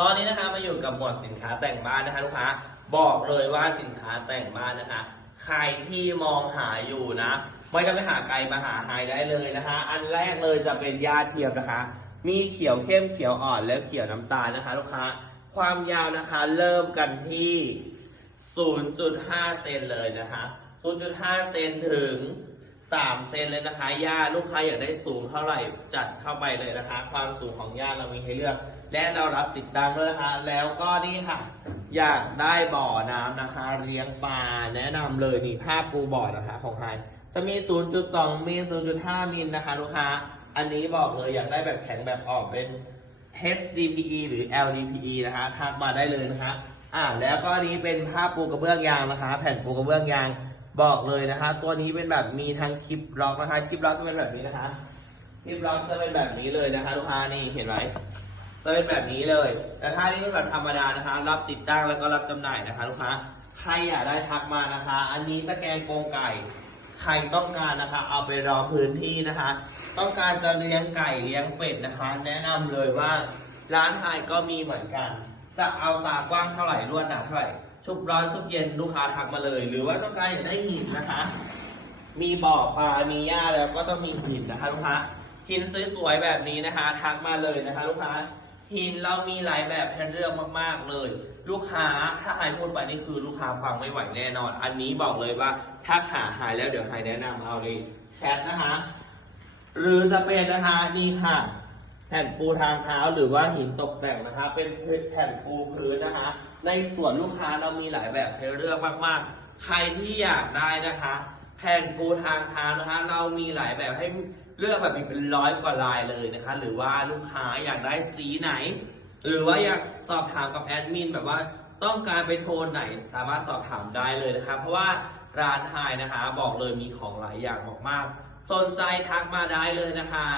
ตอนนี้นะคะมาอยู่กับหมวดสินค้าแต่งบ้านนะคะลูกค้าบอกเลยว่าสินค้าแต่งบ้านนะคะ ใครที่มองหาอยู่นะ ไม่ต้องไปหาไกลมาหาไฮได้เลยนะคะ อันแรกเลยจะเป็นยาเทียมนะคะ มีเขียวเข้มเขียวอ่อนและเขียวน้ำตาลนะคะ ลูกค้าความยาวนะคะ เริ่มกันที่ 0.5 เซนเลยนะคะ 0.5 เซนถึง 3เซนเลยนะคะย่าลูกค้าอยากได้สูงเท่าไหร่จัดเข้าไปเลยนะคะ ความสูงของย่าเรามีให้เลือก และเรารับติดตั้งด้วยนะคะ แล้วก็นี่ค่ะ อยากได้บ่อน้ำนะคะ เลี้ยงปลาแนะนำเลยนี่ภาพปูบ่อนะคะของไฮจะมี 0.2 มิล 0.5 มิลนะคะลูกค้า อันนี้บอกเลยอยากได้แบบแข็งแบบออกเป็น HDPE หรือ LDPE นะคะทักมาได้เลยนะคะอ่าแล้วก็นี้เป็นผ้าปูกระเบื้องยางนะคะ แผ่นปูกระเบื้องยาง บอกเลยนะคะตัวนี้เป็นแบบมีทั้งคลิปล็อกนะคะคลิปล็อกจะเป็นแบบนี้นะคะคลิปล็อกจะเป็นแบบนี้เลยนะคะ ลูกค้านี่เห็นไหมจะเป็นแบบนี้เลย แต่ถ้านี่เป็นแบบธรรมดานะคะ รับติดตั้งแล้วก็รับจำหน่ายนะคะ ลูกค้าใครอยากได้ทักมานะคะ อันนี้ตะแกรงโกรงไก่ใครต้องการนะคะ เอาไปรอพื้นที่นะคะ ต้องการจะเลี้ยงไก่เลี้ยงเป็ดนะคะ แนะนำเลยว่าร้านไทยก็มีเหมือนกัน จะเอาตากว้างเท่าไหร่ลวดหนาเท่าไหร่ ชุบร้อนชุบเย็นลูกค้าทักมาเลย หรือว่าต้องการอยากได้หินนะคะ มีบ่อปลา มีหญ้าแล้วก็ต้องมีหินนะคะ ลูกค้าหินสวยๆแบบนี้นะคะทักมาเลยนะคะ ลูกค้าหินเรามีหลายแบบให้เลือกมากๆเลย ลูกค้าถ้าใครพูดไปนี่คือลูกค้าฟังไม่ไหวแน่นอน อันนี้บอกเลยว่าถ้าหาหายแล้วเดี๋ยวใครแนะนำเอาเลยแชทนะคะ หรือจะเป็นนะคะนี่ค่ะ แผ่นปูทางเท้าหรือว่าหินตกแต่งนะคะเป็นแผ่นปูพื้นนะคะ ในส่วนลูกค้าเรามีหลายแบบให้เลือกมากๆ ใครที่อยากได้นะคะ แผ่นปูทางเท้านะคะ เรามีหลายแบบให้เลือกแบบมีเป็นร้อยกว่าลายเลยนะคะ หรือว่าลูกค้าอยากได้สีไหน หรือว่าอยากสอบถามกับแอดมินแบบว่าต้องการไปโทนไหนสามารถสอบถามได้เลยนะคะ เพราะว่าร้านไทยนะคะ บอกเลยมีของหลายอย่างมากๆ สนใจทักมาได้เลยนะคะ